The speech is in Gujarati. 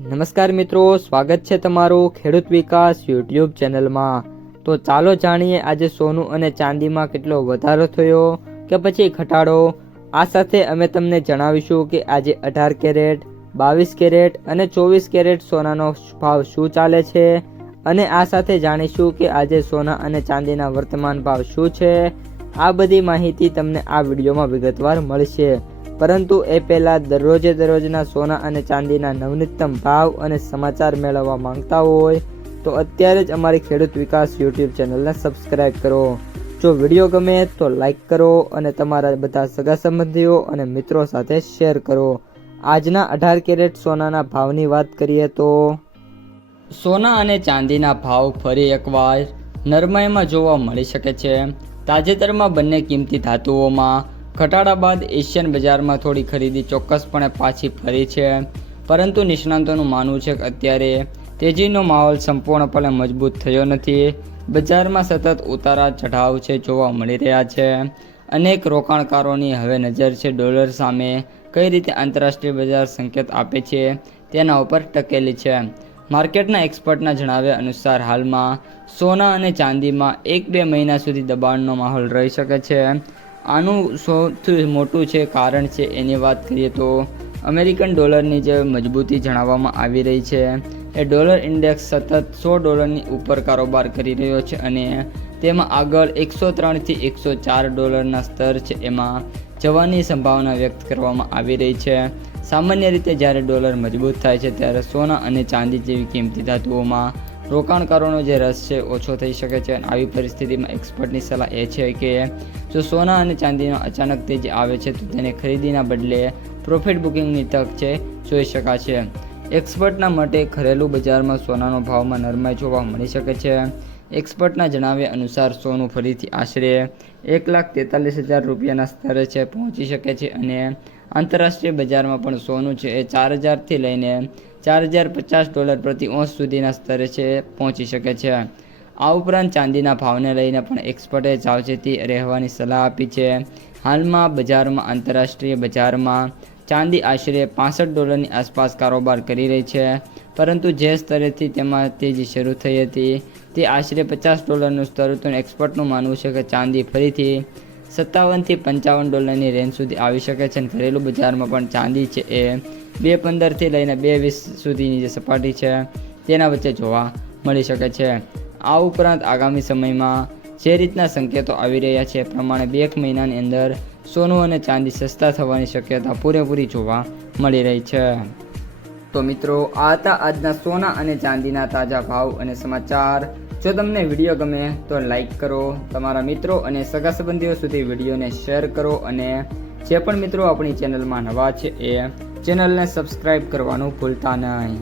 નમસ્કાર મિત્રો, સ્વાગત છે તમારું ખેડૂત વિકાસ યુટ્યુબ ચેનલમાં। તો ચાલો જાણીએ આજે સોનું અને ચાંદીમાં કેટલો વધારો થયો કે પછી ઘટાડો। આ સાથે અમે તમને જણાવીશું કે આજે 18 કેરેટ, 22 કેરેટ અને 24 કેરેટ સોનાનો ભાવ શું ચાલે છે અને આ સાથે જાણીશું કે આજે સોના અને ચાંદીના વર્તમાન ભાવ શું છે। આ બધી માહિતી તમને આ વિડીયોમાં વિગતવાર મળશે, પરંતુ એ પહેલાં દરરોજના સોના અને ચાંદીના નવનીતમ ભાવ અને સમાચાર મેળવવા માંગતા હોય તો અત્યારે જ અમારી ખેડૂત વિકાસ યુટ્યુબ ચેનલને સબસ્ક્રાઈબ કરો। જો વિડીયો ગમે તો લાઈક કરો અને તમારા બધા સગા સંબંધીઓ અને મિત્રો સાથે શેર કરો। આજના 18 કેરેટ સોનાના ભાવની વાત કરીએ તો સોના અને ચાંદીના ભાવ ફરી એકવાર નરમાઈમાં જોવા મળી શકે છે। તાજેતરમાં બંને કિંમતી ધાતુઓમાં ઘટાડા બાદ એશિયન બજારમાં થોડી ખરીદી ચોક્કસપણે પાછી ફરી છે, પરંતુ નિષ્ણાતોનું માનવું છે કે અત્યારે તેજીનો માહોલ સંપૂર્ણપણે મજબૂત થયો નથી। બજારમાં સતત ઉતારા ચઢાવ છે જોવા મળી રહ્યા છે। અનેક રોકાણકારોની હવે નજર છે ડોલર સામે કઈ રીતે આંતરરાષ્ટ્રીય બજાર સંકેત આપે છે તેના ઉપર ટકેલી છે। માર્કેટના એક્સપર્ટના જણાવ્યા અનુસાર હાલમાં સોના અને ચાંદીમાં 1-2 મહિના સુધી દબાણનો માહોલ રહી શકે છે। આનું સૌથી મોટું કારણ છે એની વાત કરીએ તો અમેરિકન ડોલરની જે મજબૂતી જણાવવામાં આવી રહી છે। એ ડોલર ઇન્ડેક્સ સતત $100 ઉપર કારોબાર કરી રહ્યો છે અને તેમાં આગળ 103 થી 104 ડોલરના સ્તર છે એમાં જવાની સંભાવના વ્યક્ત કરવામાં આવી રહી છે। સામાન્ય રીતે જ્યારે ડોલર મજબૂત થાય છે ત્યારે સોના અને ચાંદી જેવી કિંમતી ધાતુઓમાં રોકાણકારોનો જે રસ છે ઓછો થઈ શકે છે। આવી પરિસ્થિતિમાં એક્સપર્ટની સલાહ એ છે કે જો સોના અને ચાંદીનો અચાનક તેજી આવે છે તો તેને ખરીદીના બદલે પ્રોફિટ બુકિંગની તક છે જોઈ શકાશે। એક્સપર્ટના મતે ઘરેલું બજારમાં સોનાનો ભાવમાં નરમાઈ જોવા મળી શકે છે। એક્સપર્ટના જણાવ્યા અનુસાર સોનું ફરીથી આશરે $1,43,000 સ્તરે છે પહોંચી શકે છે અને આંતરરાષ્ટ્રીય બજારમાં પણ સોનું છે એ $4,000 થી લઈને $4,050 પ્રતિ ઓંસ સુધીના સ્તરે છે પહોંચી શકે છે। આ ઉપરાંત ચાંદીના ભાવને લઈને પણ એક્સપર્ટે સાવચેતી રહેવાની સલાહ આપી છે। હાલમાં બજારમાં આંતરરાષ્ટ્રીય બજારમાં ચાંદી આશરે $65 ની આસપાસ કારોબાર કરી રહી છે, પરંતુ જે સ્તરેથી તેમાં તેજી શરૂ થઈ હતી તે આશરે $50નું સ્તર હતું। એક્સપર્ટનું માનવું છે કે ચાંદી ફરીથી $57 થી $55 ની રેન્જ સુધી આવી શકે છે અને ઘરેલું બજારમાં પણ ચાંદી છે એ $2.15 થી લઈને $2.20 સુધીની જે સપાટી છે તેના વચ્ચે જોવા મળી શકે છે। આ ઉપરાંત આગામી સમયમાં જે રીતના સંકેતો આવી રહ્યા છે એ પ્રમાણે 2 મહિનાની અંદર સોનું અને ચાંદી સસ્તા થવાની શક્યતા પૂરેપૂરી જોવા મળી રહી છે। તો મિત્રો, આ હતા આજના સોના અને ચાંદીના તાજા ભાવ અને સમાચાર। જો તમને વિડીયો ગમે તો લાઈક કરો, તમારા મિત્રો અને સગા સંબંધીઓ સુધી વિડીયોને શેર કરો અને જે પણ મિત્રો આપણી ચેનલમાં નવા છે એ ચેનલને સબસ્ક્રાઈબ કરવાનું ભૂલતા નહીં।